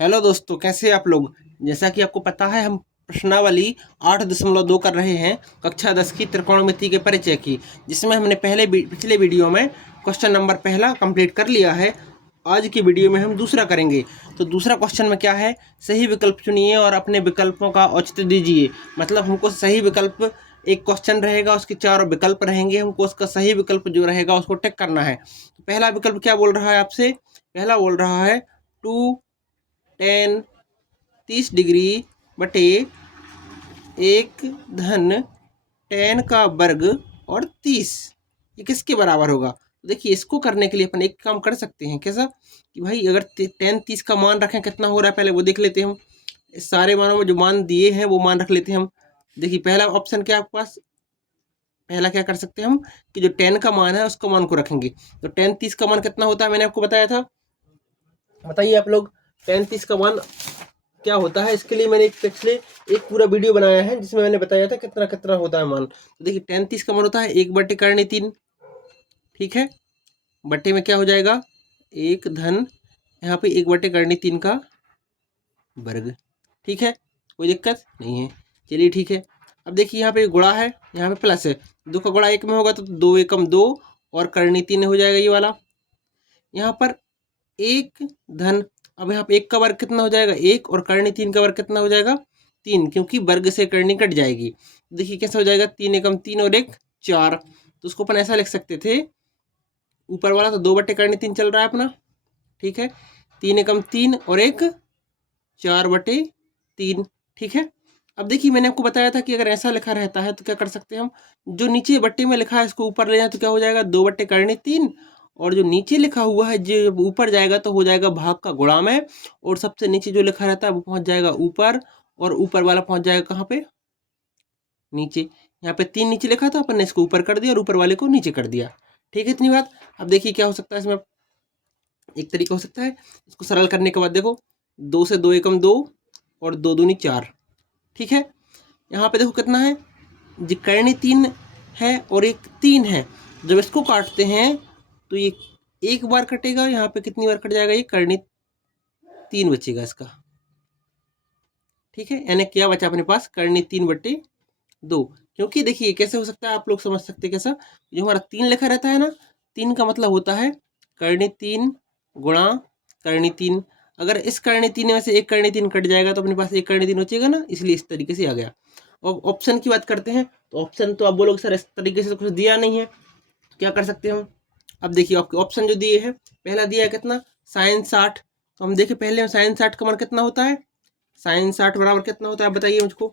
Hello दोस्तों, कैसे हैं आप लोग। जैसा कि आपको पता है, हम प्रश्नावली 8.2 कर रहे हैं कक्षा 10 की त्रिकोणमिति के परिचय की, जिसमें हमने पिछले वीडियो में क्वेश्चन नंबर पहला कंप्लीट कर लिया है। आज की वीडियो में हम दूसरा करेंगे। तो दूसरा क्वेश्चन में क्या है, सही विकल्प चुनिए और अपने विकल्पों का औचित्य दीजिए। मतलब हमको सही विकल्प, एक क्वेश्चन रहेगा, उसके 4 विकल्प रहेंगे, हमको उसका सही विकल्प जो रहेगा उसको टिक करना है। तो पहला विकल्प क्या बोल रहा है आपसे, पहला बोल रहा है 2 tan 30 डिग्री बटे 1 - tan का वर्ग और 30, ये किसके बराबर होगा। तो देखिए, इसको करने के लिए अपन एक काम कर सकते हैं। कैसा कि भाई, अगर tan 30 का मान रखें, कितना हो रहा है पहले वो देख लेते हैं हम। इस सारे मानों में जो मान दिए हैं वो मान रख लेते हैं हम। देखिए, पहला ऑप्शन क्या है आपके पास, पहला क्या कर सकते हैं हम कि जो tan का मान है उसका मान को रखेंगे। तो tan 30 का मान कितना होता है, मैंने आपको बताया था। बताइए आप लोग, tan 30 का मान क्या होता है। इसके लिए मैंने पिछले एक पूरा वीडियो बनाया है जिसमें मैंने बताया था कितना कितना होता है मान। तो देखिए, tan 30 का मान होता है 1/3, ठीक है। बट्टे में क्या हो जाएगा, एक धन, यहाँ पे 1/3 का वर्ग, ठीक है। कोई दिक्कत नहीं है, चलिए ठीक है। अब देखिए, यहाँ पे गुणा है, यहाँ पे प्लस है। दो का गुणा एक में होगा तो 2 एकम 2 और करनी 3 हो जाएगा ये वाला। यहाँ पर एक धन, अब यहाँ पे एक का वर्ग कितना हो जाएगा, एक, और करनी 3 का वर्ग कितना हो जाएगा, 3, क्योंकि वर्ग से करनी कट जाएगी। देखिए कैसे हो जाएगा, 3 एकम 3 और एक 4। तो उसको अपन ऐसा लिख सकते थे, ऊपर वाला तो 2/3 चल रहा है अपना, ठीक है। 3 एकम 3 और एक 4/3, ठीक है। अब देखिए, मैंने आपको बताया था कि अगर ऐसा लिखा रहता है तो क्या कर सकते हैं हम, जो नीचे बट्टे में लिखा है इसको ऊपर ले जाए तो क्या हो जाएगा, 2/3, और जो नीचे लिखा हुआ है जो ऊपर जाएगा तो हो जाएगा भाग का गुणा में, और सबसे नीचे जो लिखा रहता है वो पहुंच जाएगा ऊपर, और ऊपर वाला पहुंच जाएगा कहाँ पे, नीचे। यहाँ पे 3 नीचे लिखा था, अपन ने इसको ऊपर कर दिया और ऊपर वाले को नीचे कर दिया, ठीक है। इतनी बात। अब देखिए क्या हो सकता है इसमें, एक तरीका हो सकता है, इसको सरल करने के बाद देखो, 2 से 2 एकम 2 और 2 दूनी 4, ठीक है। यहाँ पे देखो कितना है, जी करनी 3 है और एक 3 है। जब इसको काटते हैं तो ये एक बार कटेगा, यहाँ पे कितनी बार कट जाएगा, ये करनी 3 बचेगा इसका, ठीक है। यानी क्या बचा अपने पास, करनी 3/2। क्योंकि देखिए कैसे हो सकता है, आप लोग समझ सकते हैं कैसा, जो हमारा 3 लिखा रहता है ना, 3 का मतलब होता है करनी 3 गुणा करनी 3। अगर इस करनी 3 में से एक करनी 3 कट जाएगा तो अपने पास एक करनी 3 बचेगा ना, इसलिए इस तरीके से आ गया। और ऑप्शन की बात करते हैं, तो ऑप्शन तो आप बोलोगे सर इस तरीके से तो कुछ दिया नहीं है, तो क्या कर सकते हैं हम। अब देखिए, आपके ऑप्शन जो दिए हैं, पहला दिया है कितना, sin 60। तो हम देखें पहले, sin 60 का मान कितना होता है, sin 60 बराबर कितना होता है, आप बताइए मुझको,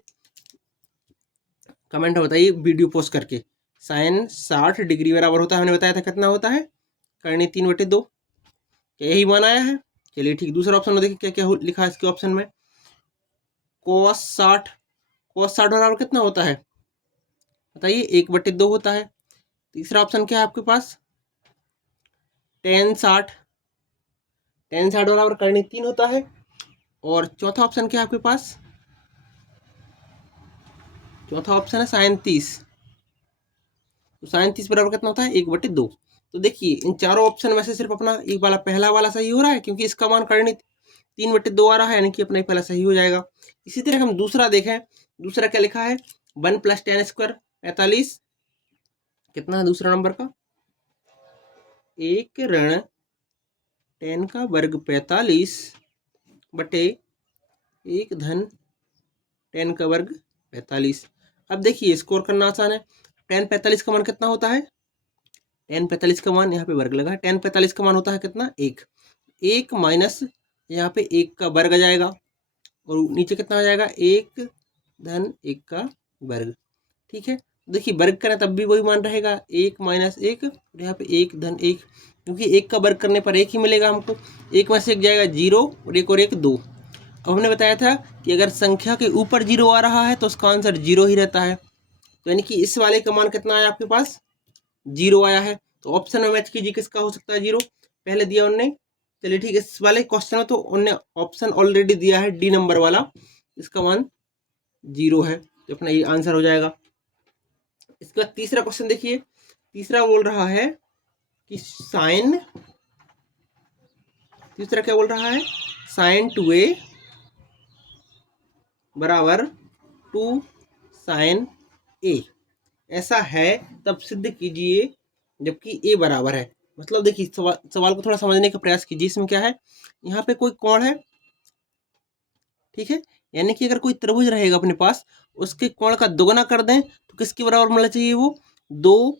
कमेंट में बताइए वीडियो पोस्ट करके। sin 60 डिग्री बराबर होता है, हमने बताया था कितना होता है, करनी 3/2। क्या यही मान आया है, चलिए ठीक। दूसरा ऑप्शन में देखिए क्या क्या लिखा है इसके ऑप्शन में, cos 60 बराबर कितना होता है, बताइए, 1/2 होता है। तीसरा ऑप्शन क्या है आपके पास, tan 60, tan 60 बराबर करनी 3 होता है। और चौथा ऑप्शन क्या है आपके पास, चौथा ऑप्शन है sin 30। तो sin 30 बराबर कितना होता है, 1/2। तो देखिए, इन चारों ऑप्शन में से सिर्फ अपना एक वाला पहला वाला सही हो रहा है, क्योंकि इसका मान करनी 3/2 आ रहा है, यानी कि अपना पहला सही हो जाएगा। इसी तरह हम दूसरा देखें, दूसरा क्या लिखा है, 1 + tan² 45, कितना है दूसरा नंबर का, 1 - tan का वर्ग 45 बटे 1 - tan का वर्ग 45। अब देखिए, स्कोर करना आसान है। tan 45 का मान कितना होता है, tan 45 का मान, यहाँ पे वर्ग लगा है, tan 45 का मान होता है कितना, 1। 1 माइनस, यहाँ पे 1 का वर्ग आ जाएगा, और नीचे कितना आ जाएगा, 1 - 1 का वर्ग, ठीक है। देखिए, वर्ग करें तब भी वही मान रहेगा, 1 - 1, और यहाँ पे 1 - 1, क्योंकि 1 का वर्ग करने पर 1 ही मिलेगा हमको। 1 में से 1 जाएगा 0, और 1 और 1 2। अब हमने बताया था कि अगर संख्या के ऊपर 0 आ रहा है तो उसका आंसर 0 ही रहता है। तो यानी कि इस वाले का मान कितना आया आपके पास, 0 आया है। तो ऑप्शन में मैच कीजिए किसका हो सकता है 0, पहले दिया उनने। चलिए ठीक है, इस वाले क्वेश्चन में तो उनने ऑप्शन ऑलरेडी दिया है, डी नंबर वाला, इसका मान 0 है, तो अपना ये आंसर हो जाएगा। इसके बाद तीसरा क्वेश्चन देखिए, तीसरा बोल रहा है कि साइन, तीसरा क्या बोल रहा है, साइन 2a बराबर 2 साइन a, ऐसा है तब सिद्ध कीजिए जबकि a बराबर है। मतलब देखिए सवाल को थोड़ा समझने का प्रयास कीजिए। इसमें क्या है, यहाँ पे कोई कोण है, ठीक है, यानी कि अगर कोई त्रिभुज रहेगा अपने पास, उसके कोण का दोगुना कर दें तो किसके बराबर मिलना चाहिए, वो 2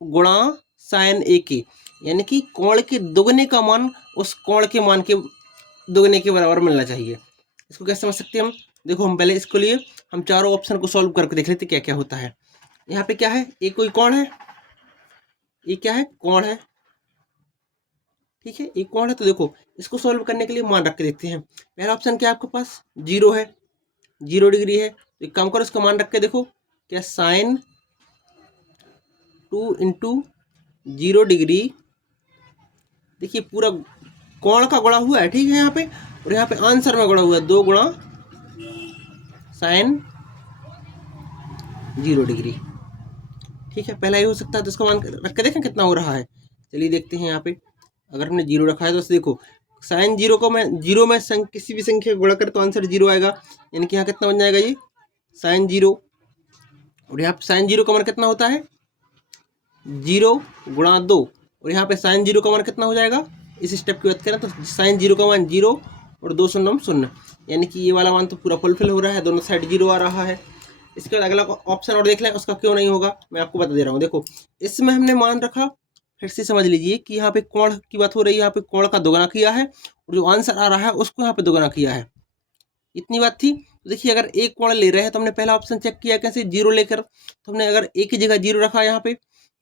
गुणा साइन ए के, यानी कि कोण के दोगुने का मान उस कोण के मान के दोगुने के बराबर मिलना चाहिए। इसको कैसे समझ सकते हैं हम, देखो हम पहले इसके लिए हम चारों ऑप्शन को सॉल्व करके देख लेते क्या क्या होता है। यहाँ पे क्या है, एक कोई कोण है, ये क्या है, कोण है, ठीक है, एक कोण है। तो देखो इसको सॉल्व करने के लिए मान रख के देखते हैं। पहला ऑप्शन क्या है आपके पास, 0 है, 0 डिग्री है। तो एक काम करो, इसका मान रख के देखो, क्या साइन 2 इंटू 0 डिग्री, देखिए पूरा कोण का गुणा हुआ है, ठीक है यहाँ पे, और यहाँ पे आंसर में गुणा हुआ है 2 गुणा साइन 0 डिग्री, ठीक है, पहला ये हो सकता है। तो इसका मान रख के देखें कितना हो रहा है, चलिए देखते हैं। यहाँ पे अगर हमने 0 रखा है तो देखो साइन 0 को मैं 0 में किसी भी संख्या गुणा कर तो आंसर 0 आएगा, यानी कि यहाँ कितना बन जाएगा, ये साइन 0, और यहाँ पे साइन 0 का मान कितना होता है, 0 गुणा 2, और यहाँ पे साइन 0 का मान कितना हो जाएगा, इस स्टेप की बात करें तो साइन 0 का मान 0 और 2 शून्य 0, यानी कि ये वाला मान तो पूरा फुलफिल हो रहा है, दोनों साइड 0 आ रहा है। इसके बाद अगला ऑप्शन और देख लें, उसका क्यों नहीं होगा मैं आपको बता दे रहा हूँ। देखो इसमें हमने मान रखा, फिर से समझ लीजिए कि यहाँ पे कोण की बात हो रही है, यहाँ पे कोण का दोगुना किया है और जो आंसर आ रहा है उसको यहाँ पे दोगुना किया है, इतनी बात थी। तो देखिए अगर एक कोण ले रहे हैं तो हमने पहला ऑप्शन चेक किया कैसे, 0 लेकर, तो हमने अगर एक की जगह 0 रखा यहाँ पे,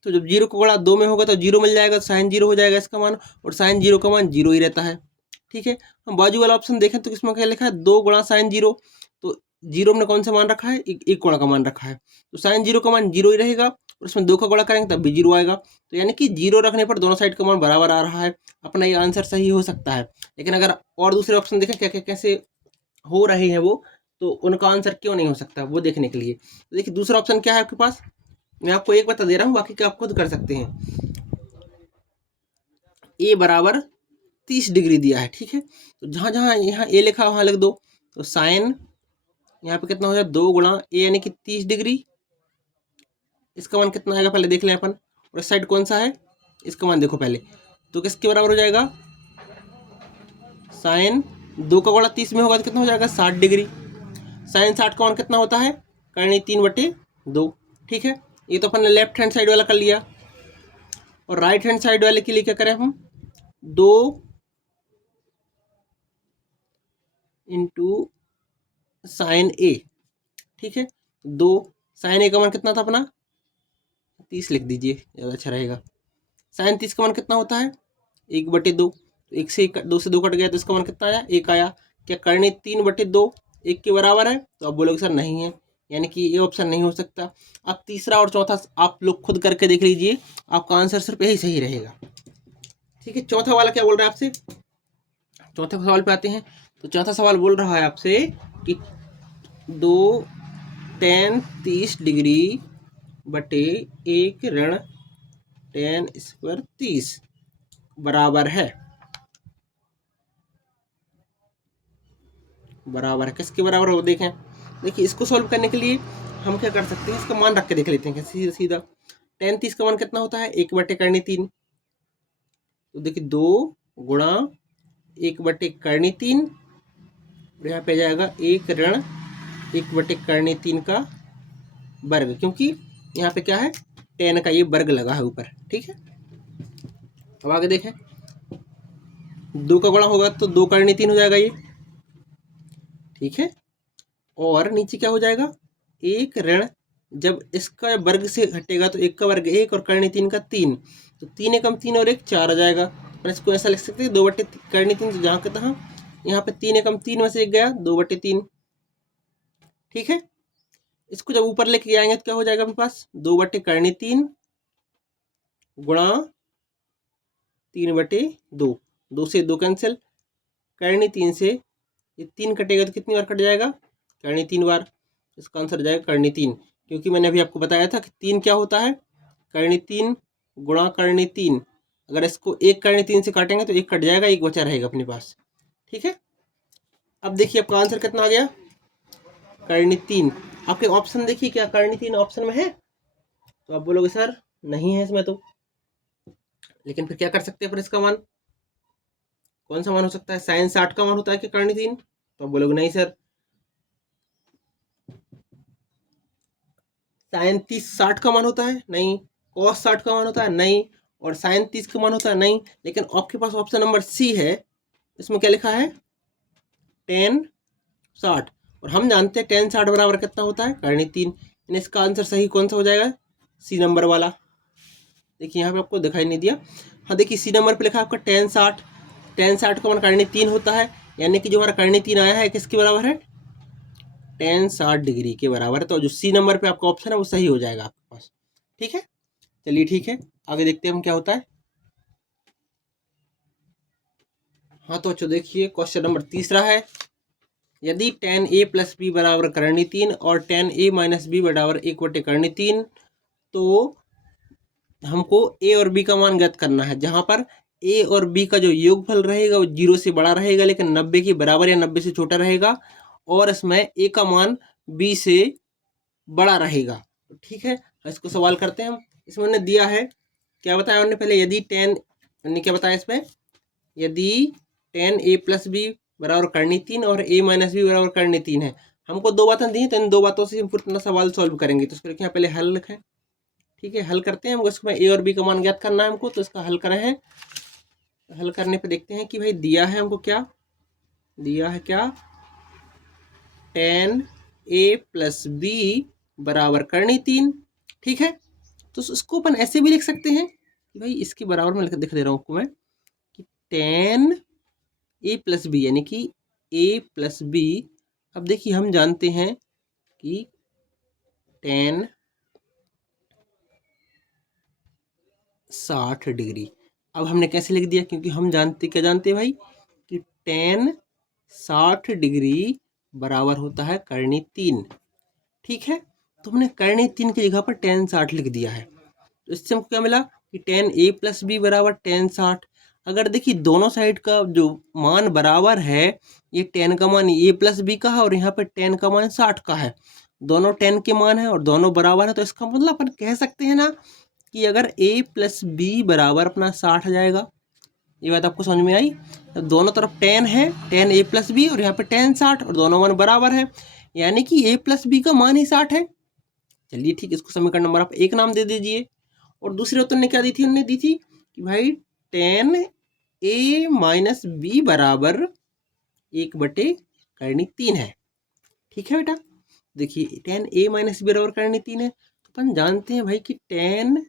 तो जब 0 को गुणा 2 में होगा तो 0 मिल जाएगा, तो साइन 0 हो जाएगा इसका मान, और साइन 0 का मान 0 ही रहता है, ठीक है। हम बाजू वाला ऑप्शन देखें तो इसमें क्या लिखा है, 2 गुणा साइन 0, तो 0 हमने कौन सा मान रखा है, एक कोण का मान रखा है, तो साइन 0 का मान 0 ही रहेगा, और उसमें 2 का गुणा करेंगे तब भी 0 आएगा, तो यानी कि 0 रखने पर दोनों साइड का मान बराबर आ रहा है, अपना ये आंसर सही हो सकता है। लेकिन अगर और दूसरे ऑप्शन देखें क्या क्या कैसे हो रहे हैं वो, तो उनका आंसर क्यों नहीं हो सकता वो देखने के लिए, तो देखिए दूसरा ऑप्शन क्या है आपके पास, मैं आपको एक बता दे रहा हूँ, बाकी का आप खुद कर सकते हैं। ए बराबर 30 डिग्री दिया है, ठीक है, तो जहाँ जहाँ यहाँ ए लिखा वहाँ लिख दो, तो साइन यहाँ पे कितना हो जाए, 2 गुणा ए यानी कि 30 डिग्री, इसका मान कितना आएगा पहले देख लें अपन, और इस साइड कौन सा है, इसका मान देखो पहले, तो किसके बराबर हो जाएगा, साइन 2 का गुणा 30 में होगा तो कितना हो जाएगा, 60 डिग्री, साइन 60 का मान कितना होता है, करनी 3/2, ठीक है। ये तो अपन ने लेफ्ट हैंड साइड वाला कर लिया, और राइट हैंड साइड वाले के लिए क्या करें हम, 2 इंटू साइन ए, ठीक है, 2 साइन ए का मान कितना था अपना 30 लिख दीजिए, ज़्यादा अच्छा रहेगा। साइन 30 का मान कितना होता है, 1/2, तो 1 से 2 से 2 कट गया तो इसका मान कितना आया, 1 आया। क्या करनी 3/2 1 के बराबर है, तो आप बोलोगे सर नहीं है, यानी कि ये ऑप्शन नहीं हो सकता। अब तीसरा और चौथा आप लोग खुद करके देख लीजिए, आपका आंसर सिर्फ यही सही रहेगा, ठीक है। चौथा वाला क्या बोल रहा है आपसे, चौथे सवाल पे आते हैं। तो चौथा सवाल बोल रहा है आपसे कि 2 tan 30 डिग्री बटे 1 ऋण tan स्क्वायर 30 बराबर है, बराबर है किसके बराबर हो देखें। देखिए इसको सॉल्व करने के लिए हम क्या कर सकते हैं, इसका मान रख के देख लेते हैं सीधा सीधा। tan 30 का मान कितना होता है, 1/3, तो देखिए 2 गुणा 1/3, और यहाँ पे जाएगा 1 ऋण 1/3 का वर्ग, क्योंकि यहाँ पे क्या है, tan का ये वर्ग लगा है ऊपर, ठीक है। अब आगे देखें, 2 का गुणा होगा तो 2/3 हो जाएगा ये, ठीक है, और नीचे क्या हो जाएगा, 1 ऋण, जब इसका वर्ग से घटेगा तो 1 का वर्ग 1 और करनी 3 का 3, तो 3 एकम 3 और 1 4 आ जाएगा, और इसको ऐसा लिख सकते हैं 2/3, तो जहाँ के तहाँ यहाँ पे 3 एकम 3 में से 1 गया 2/3, ठीक है। इसको जब ऊपर लेके आएंगे तो क्या हो जाएगा अपने पास, 2/3 गुणा 3/2, 2 से 2 कैंसिल, करनी 3 से ये 3 कटेगा तो कितनी बार कट जाएगा, करनी 3 बार, इसका आंसर जाएगा करनी 3, क्योंकि मैंने अभी आपको बताया था कि 3 क्या होता है, करनी 3 गुणा करनी 3, अगर इसको 1 करनी 3 से काटेंगे तो 1 कट जाएगा, 1 बचा रहेगा अपने पास, ठीक है। अब देखिए आपका आंसर कितना आ गया, करनी 3। आपके ऑप्शन देखिए, क्या करनी 3 ऑप्शन में है? तो आप बोलोगे सर नहीं है इसमें तो, लेकिन फिर क्या कर सकते हैं फिर इसका मान, कौन सा मान हो सकता है? साइन 60 का मान होता है कि करनी 3? तो आप बोलोगे नहीं सर, साइन 30 60 का मान होता है? नहीं। कॉस 60 का मान होता है? नहीं। और साइन 30 का मान होता है? नहीं। लेकिन आपके पास ऑप्शन नंबर सी है, इसमें क्या लिखा है? टेन 60। और हम जानते हैं टेन 60 बराबर कितना होता है? करनी 3। इसका आंसर सही कौन सा हो जाएगा? सी नंबर वाला। देखिए यहाँ पे आपको दिखाई नहीं दिया, हाँ देखिए सी नंबर पे लिखा है आपका टेन 60। टेन 60 का मान करनी 3 होता है, यानी कि जो हमारा करनी 3 आया है किसके बराबर है? टेन 60 डिग्री के बराबर है। तो जो सी नंबर पे आपका ऑप्शन है वो सही हो जाएगा आपके पास। ठीक है, चलिए ठीक है, आगे देखते हैं हम क्या होता है। हाँ तो अच्छा देखिए क्वेश्चन नंबर तीसरा है, यदि टेन ए प्लस बी बराबर करनी 3 और टेन ए माइनस बी बराबर 1/करनी 3, तो हमको ए और बी का मान ज्ञात करना है, जहां पर ए और बी का जो योगफल रहेगा वो 0 से बड़ा रहेगा लेकिन 90 के बराबर या 90 से छोटा रहेगा, और इसमें ए का मान बी से बड़ा रहेगा। तो ठीक है, इसको सवाल करते हैं हम। इसमें उन्होंने दिया है, क्या बताया उन्होंने पहले, यदि टेन, उन्होंने क्या बताया इसमें, यदि टेन ए प्लस बी बराबर करनी 3 और ए माइनस बी बराबर करनी 3 है। हमको दो बातें दी हैं, तो इन दो बातों से हम पूरा सवाल सॉल्व करेंगे। तो इसको लिखे पहले हल लिखें। ठीक है, हल करते हैं हम। इसमें ए और बी का मान ज्ञात करना है हमको, तो इसका हल करें हैं। हल करने पे देखते हैं कि भाई दिया है हमको, क्या दिया है, क्या टेन ए प्लस बी बराबर करनी 3। ठीक है, तो इसको अपन ऐसे भी लिख सकते हैं कि भाई इसके बराबर में लिख दे रहा हूँ आपको मैं, कि टेन ए प्लस बी, यानी कि ए प्लस बी। अब देखिए हम जानते हैं कि टेन 60 डिग्री। अब हमने कैसे लिख दिया, क्योंकि हम जानते, क्या जानते हैं भाई, कि टेन 60 डिग्री बराबर होता है करनी 3। ठीक है, तो हमने करनी 3 की जगह पर टेन 60 लिख दिया है। तो इससे हमको क्या मिला कि टेन ए प्लस बी बराबर टेन 60। अगर देखिए दोनों साइड का जो मान बराबर है, ये टेन का मान ए प्लस बी का है और यहाँ पे टेन का मान 60 का है, दोनों टेन के मान है और दोनों बराबर है, तो इसका मतलब अपन कह सकते हैं ना कि अगर ए प्लस बी बराबर अपना 60 आ जाएगा। ये बात आपको समझ में आई? तो दोनों तरफ टेन है, टेन ए प्लस बी और यहाँ पे टेन 60 और दोनों मान बराबर है, यानी कि ए प्लस बी का मान ही 60 है। चलिए ठीक, इसको समीकरण नंबर आप 1 नाम दे दीजिए। और दूसरे उत्तर ने क्या दी थी, उन्होंने दी थी कि भाई टेन ए माइनस बी बराबर 1/3 है। ठीक है बेटा, देखिए टेन ए माइनस बी बराबर करनी 3 है, तो अपन जानते हैं भाई कि टेन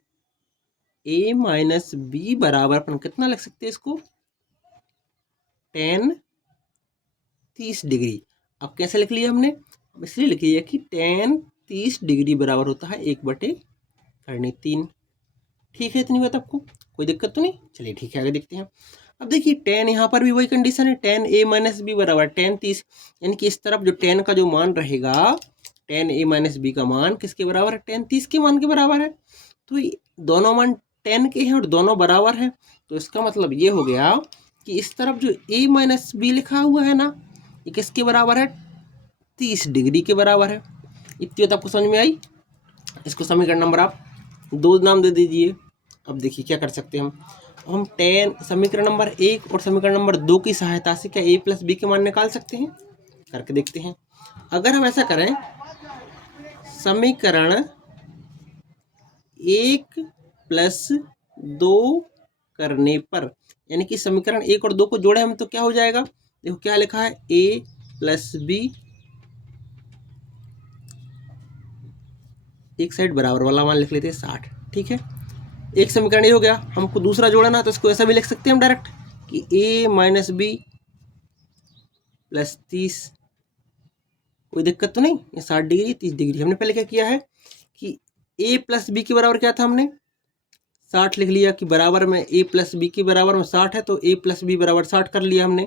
ए माइनस बी बराबर अपन कितना लिख सकते हैं इसको, टेन 30 डिग्री। अब कैसे लिख लिया हमने, इसलिए लिख लिया कि टेन 30 डिग्री बराबर होता है 1/3। ठीक है, इतनी बात आपको कोई दिक्कत तो नहीं? चलिए ठीक है, आगे देखते हैं। अब देखिए टेन, यहाँ पर भी वही कंडीशन है, टेन ए माइनस बी बराबर टेन 30, यानी कि इस तरफ जो टेन का जो मान रहेगा, टेन ए माइनस बी का मान किसके बराबर है? टेन 30 के मान के बराबर है। तो दोनों मान टेन के हैं और दोनों बराबर हैं, तो इसका मतलब ये हो गया कि इस तरफ जो ए माइनस बी लिखा हुआ है ना, ये किसके बराबर है? 30 डिग्री के बराबर है। इतनी बात आपको समझ में आई? इसको समीकरण नंबर आप 2 नाम दे दीजिए। अब देखिए क्या कर सकते हैं हम टेन, समीकरण नंबर 1 और समीकरण नंबर 2 की सहायता से क्या ए प्लस बी के मान निकाल सकते हैं? करके देखते हैं। अगर हम ऐसा करें, समीकरण 1 प्लस 2 करने पर, यानी कि समीकरण 1 और 2 को जोड़े हम तो क्या हो जाएगा, देखो क्या लिखा है, ए प्लस बी, एक साइड बराबर वाला मान लिख लेते हैं 60। ठीक है, एक समीकरण ये हो गया। हमको दूसरा जोड़ना, तो इसको ऐसा भी लिख सकते हैं हम डायरेक्ट कि ए माइनस बी प्लस 30, कोई दिक्कत तो नहीं, ये 60 डिग्री 30 डिग्री। हमने पहले क्या किया है कि ए प्लस बी के बराबर क्या था, हमने 60 लिख लिया कि बराबर में ए प्लस बी के बराबर में 60 है, तो ए प्लस बी बराबर 60 कर लिया हमने।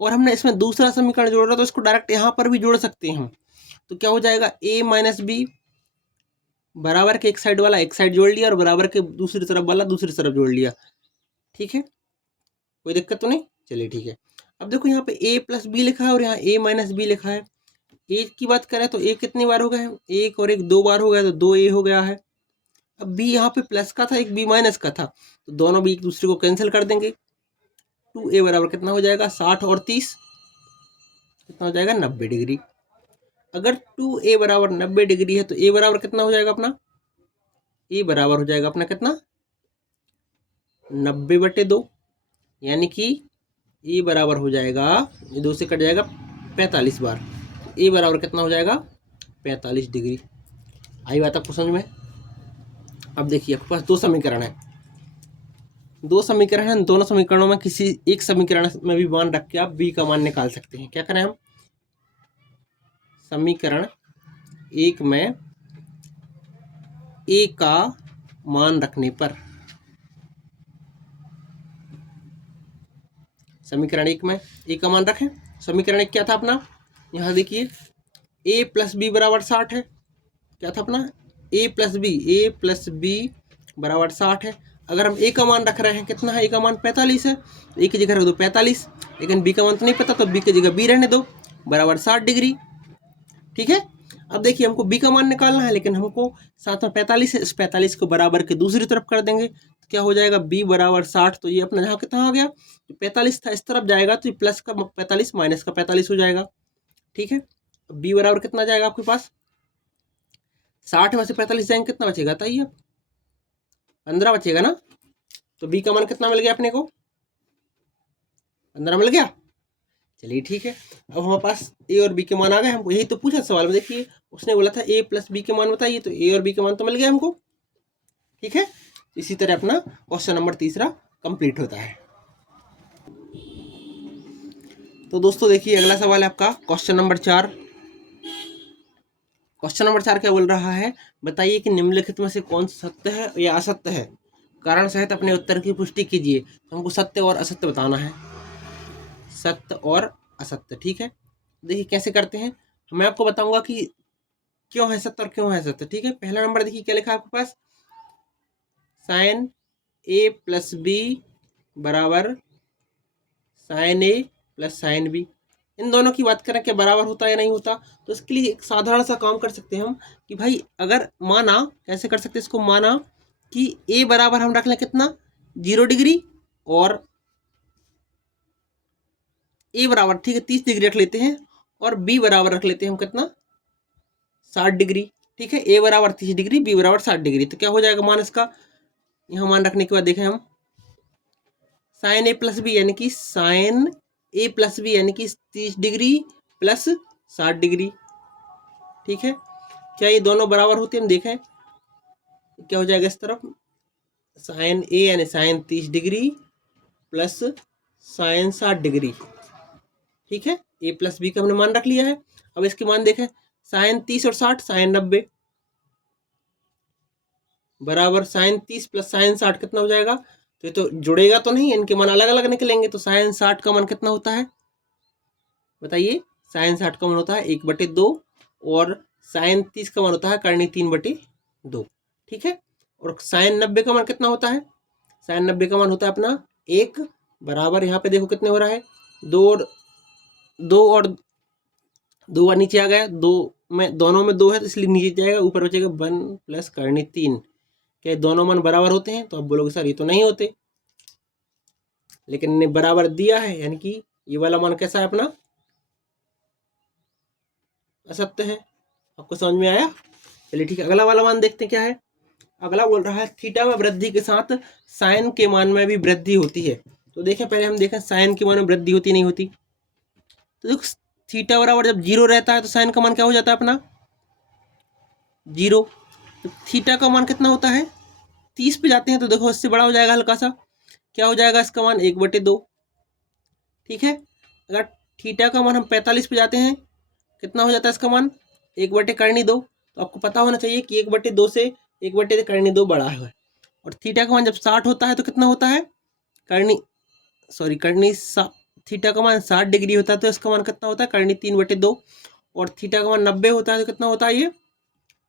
और हमने इसमें दूसरा समीकरण जोड़ रहा, तो इसको डायरेक्ट यहाँ पर भी जोड़ सकते हैं हम। तो क्या हो जाएगा, ए माइनस बी बराबर के एक साइड वाला एक साइड जोड़ लिया और बराबर के दूसरी तरफ वाला दूसरी तरफ जोड़ लिया। ठीक है, कोई दिक्कत तो नहीं? चलिए ठीक है, अब देखो यहाँ पे a प्लस बी लिखा है और यहाँ a माइनस बी लिखा है। a की बात करें तो a कितनी बार हो गया है, एक और एक 2 बार हो गया, तो 2a हो गया है। अब b यहाँ पे प्लस का था, एक b माइनस का था, तो दोनों भी एक दूसरे को कैंसिल कर देंगे। 2a बराबर कितना हो जाएगा, 60 और 30 कितना हो जाएगा, 90 डिग्री। अगर 2a बराबर 90 डिग्री है तो a बराबर कितना हो जाएगा अपना, a बराबर हो जाएगा अपना कितना, 90/2, यानी कि a बराबर हो जाएगा, ये 2 से कट जाएगा 45 बार, a बराबर कितना हो जाएगा, 45 डिग्री। आई बात आपको समझ में। अब देखिए आपके पास दो समीकरण है, दोनों समीकरणों में किसी एक समीकरण में भी मान रख के आप b का मान निकाल सकते हैं। क्या करें हम, समीकरण एक में a का मान रखने पर, समीकरण एक में a का मान रखें। समीकरण एक क्या था अपना, यहाँ देखिए a प्लस बी बराबर 60 है। क्या था अपना, a प्लस बी बराबर 60 है। अगर हम a का मान रख रहे हैं, कितना है, a का मान 45 है, a की जगह रख दो 45, लेकिन b का मान तो नहीं पता, तो b की जगह b रहने दो, बराबर 60 डिग्री। ठीक है। अब देखिए हमको b का मान निकालना है, लेकिन हमको साथ में 45 है, इस 45 को बराबर के दूसरी तरफ कर देंगे, तो क्या हो जाएगा, b बराबर 60। तो ये अपना यहाँ कितना आ गया, 45 था इस तरफ जाएगा तो ये प्लस का 45 माइनस का 45 हो जाएगा। ठीक है। अब b बराबर कितना जाएगा आपके पास, 60 में से 45 जाएंगे, कितना बचेगा बताइए, 15 बचेगा ना। तो b का मान कितना मिल गया अपने को, 15 मिल गया। चलिए ठीक है। अब हमारे पास a और b के मान आ गए, हमको यही तो पूछा सवाल में, देखिए उसने बोला था a प्लस बी के मान बताइए, तो a और b के मान तो मिल गया हमको। ठीक है। इसी तरह अपना क्वेश्चन नंबर तीसरा कंप्लीट होता है। तो दोस्तों देखिए अगला सवाल है आपका क्वेश्चन नंबर 4। क्वेश्चन नंबर 4 क्या बोल रहा है, बताइए कि निम्नलिखित में से कौन सत्य है या असत्य है, कारण सहित अपने उत्तर की पुष्टि कीजिए। तो हमको सत्य और असत्य बताना है, सत्य और असत्य। ठीक है। देखिए कैसे करते हैं, मैं आपको बताऊंगा कि क्यों है सत्य और क्यों है सत्य। ठीक है। पहला नंबर देखिए क्या लिखा है आपके पास, साइन ए प्लस बी बराबर साइन ए प्लस साइन बी। इन दोनों की बात करें क्या बराबर होता है या नहीं होता, तो इसके लिए एक साधारण सा काम कर सकते हैं हम कि भाई अगर माना, कैसे कर सकते हैं इसको, माना कि a बराबर हम रख लें कितना, 0 डिग्री, और a बराबर, ठीक है, 30 डिग्री रख लेते हैं, और b बराबर रख लेते हैं हम कितना, 60 डिग्री। ठीक है। a बराबर 30 डिग्री, b बराबर 60 डिग्री। तो क्या हो जाएगा मान इसका, यहाँ मान रखने के बाद देखें हम, साइन ए प्लस बी यानी कि साइन ए प्लस बी यानी कि 30 डिग्री प्लस 60 डिग्री। ठीक है। क्या ये दोनों बराबर होते हैं, हम देखें क्या हो जाएगा इस तरफ, साइन ए यानी sine 30 degree plus sine 60 degree. ठीक है। ए प्लस बी का हमने मान रख लिया है। अब इसके मान देखें, साइन 30 और 60 साइन 90 बराबर साइन 30 प्लस साइन 60 कितना हो जाएगा, तो ये तो जुड़ेगा तो नहीं, इनके मान अलग अलग निकलेंगे। तो साइन 60 का मान कितना होता है बताइए, साइन 60 का मान होता है 1/2, और साइन 30 का मान होता है करनी 3/2। ठीक है। और साइन 90 का मान कितना होता है, साइन 90 का मान होता है अपना 1 बराबर, यहाँ पे देखो कितने हो रहा है, 2 और 2 और 2 बार नीचे आ गया, 2 में दोनों में 2 है तो इसलिए नीचे जाएगा, ऊपर बचेगा 1 प्लस करनी 3। क्या दोनों मान बराबर होते हैं, तो आप बोलोगे सर ये तो नहीं होते, लेकिन ने बराबर दिया है, यानी कि ये वाला मान कैसा है अपना, असत्य है। आपको समझ में आया। चलिए ठीक है। अगला वाला मान देखते हैं क्या है। अगला बोल रहा है थीटा में वृद्धि के साथ साइन के मान में भी वृद्धि होती है। तो देखें पहले हम देखें साइन के मान में वृद्धि होती नहीं होती। तो देखो थीटा बराबर जब 0 रहता है तो साइन का मान क्या हो जाता है अपना, 0। तो थीटा का मान कितना होता है, 30 पे जाते हैं तो देखो इससे बड़ा हो जाएगा हल्का सा, क्या हो जाएगा इसका मान 1/2। ठीक है। अगर थीटा का मान हम 45 पे जाते हैं, कितना हो जाता है इसका मान, 1/2। तो आपको पता होना चाहिए कि 1/2 से 1/2 बड़ा है। और थीटा का मान जब 60 होता है तो कितना होता है, थीटा का मान 60 डिग्री होता है तो इसका मान कितना होता है, करनी 3/2। और थीटा का मान 90 होता है तो कितना होता है ये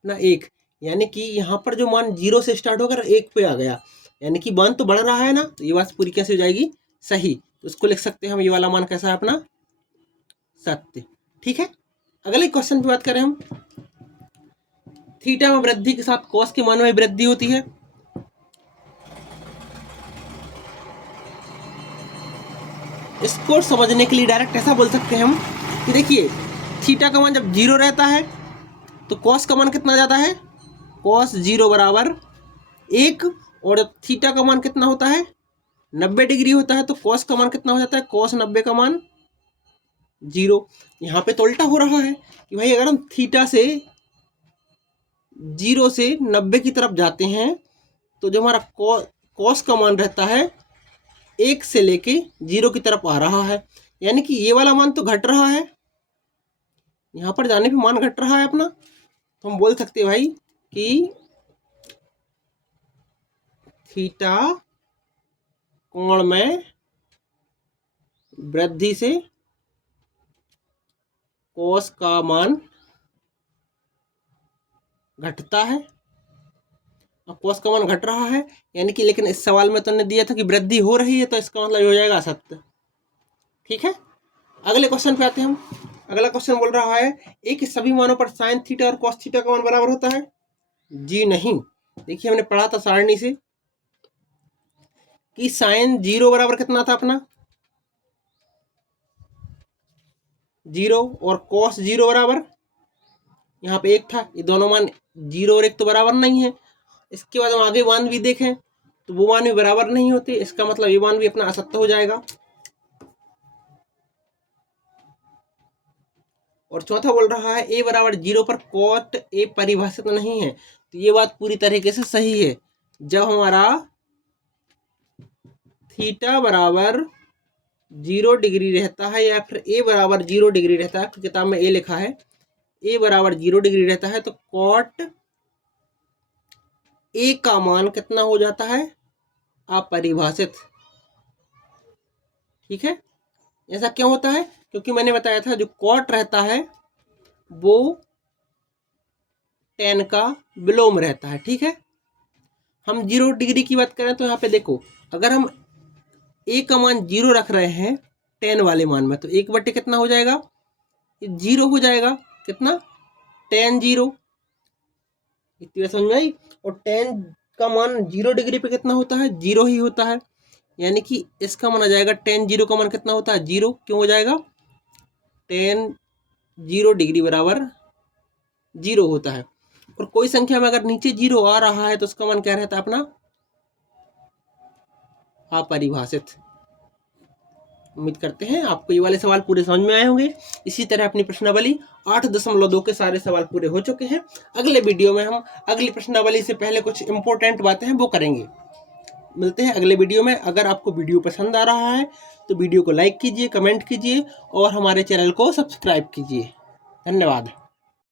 ना 1। यानी कि यहाँ पर जो मान 0 से स्टार्ट होकर 1 पे आ गया, यानी कि मान तो बढ़ रहा है ना, तो ये बात पूरी कैसे हो जाएगी, सही। तो इसको लिख सकते हैं हम, ये वाला मान कैसा है अपना, सत्य। ठीक है, अगले क्वेश्चन पे बात करें हम, थीटा में वृद्धि के साथ कॉस के मान में वृद्धि होती है। इसको समझने के लिए डायरेक्ट ऐसा बोल सकते हैं हम कि देखिए, थीटा का मान जब 0 रहता है तो कॉस का मान कितना जाता है, कॉस 0 बराबर 1, और जब थीटा का मान कितना होता है, 90 डिग्री होता है, तो कॉस का मान कितना हो जाता है, कॉस 90 का मान 0। यहाँ पे तो उल्टा हो रहा है कि भाई अगर हम थीटा से 0 से 90 की तरफ जाते हैं तो जो हमारा कॉस का मान रहता है 1 से लेके 0 की तरफ आ रहा है, यानी कि ये वाला मान तो घट रहा है, यहाँ पर जाने पे मान घट रहा है अपना। तो हम बोल सकते हैं भाई कि थीटा कोण में वृद्धि से कॉस का मान घटता है। अब कॉस का मान घट रहा है, यानी कि, लेकिन इस सवाल में तो ने दिया था कि वृद्धि हो रही है, तो इसका मतलब हो जाएगा असत्य। ठीक है, अगले क्वेश्चन पे आते हैं हम। अगला क्वेश्चन बोल रहा है ए के सभी मानों पर साइन थीटा और कॉस थीटा का मान बराबर होता है। जी नहीं, देखिए हमने पढ़ा था सारणी से कि साइन 0 बराबर कितना था अपना 0, और कॉस 0 बराबर यहाँ पे 1 था। ये दोनों मान 0 और 1 तो बराबर नहीं है। इसके बाद हम आगे मान भी देखें तो वो मान भी बराबर नहीं होते, इसका मतलब ये मान भी अपना असत्य हो जाएगा। और चौथा बोल रहा है ए बराबर 0 पर कॉट ए परिभाषित नहीं है। तो ये बात पूरी तरीके से सही है। जब हमारा थीटा बराबर 0 डिग्री रहता है या फिर ए बराबर 0 डिग्री रहता है, तो किताब में ए लिखा है, ए बराबर 0 डिग्री रहता है, तो कॉट ए का मान कितना हो जाता है, अपरिभाषित। ठीक है, ऐसा क्यों होता है, क्योंकि मैंने बताया था जो कॉट रहता है वो tan का विलोम रहता है। ठीक है, हम 0 डिग्री की बात करें तो यहाँ पे देखो, अगर हम ए का मान 0 रख रहे हैं tan वाले मान में, तो 1/, कितना हो जाएगा, 0 हो जाएगा, कितना, tan 0। इतनी समझ में आई। और tan का मान 0 डिग्री पे कितना होता है, 0 ही होता है, यानी कि इसका मान आ जाएगा tan 0 का मान कितना होता है, 0। क्यों हो जाएगा, tan 0 डिग्री बराबर 0 होता है। और कोई संख्या में अगर नीचे 0 आ रहा है तो उसका मान क्या रहता है अपना, अपरिभाषित। उम्मीद करते हैं आपको ये वाले सवाल पूरे समझ में आए होंगे। इसी तरह अपनी प्रश्नावली 8.2 के सारे सवाल पूरे हो चुके हैं। अगले वीडियो में हम अगली प्रश्नावली से पहले कुछ इंपॉर्टेंट बातें हैं वो करेंगे। मिलते हैं अगले वीडियो में। अगर आपको वीडियो पसंद आ रहा है तो वीडियो को लाइक कीजिए, कमेंट कीजिए और हमारे चैनल को सब्सक्राइब कीजिए। धन्यवाद।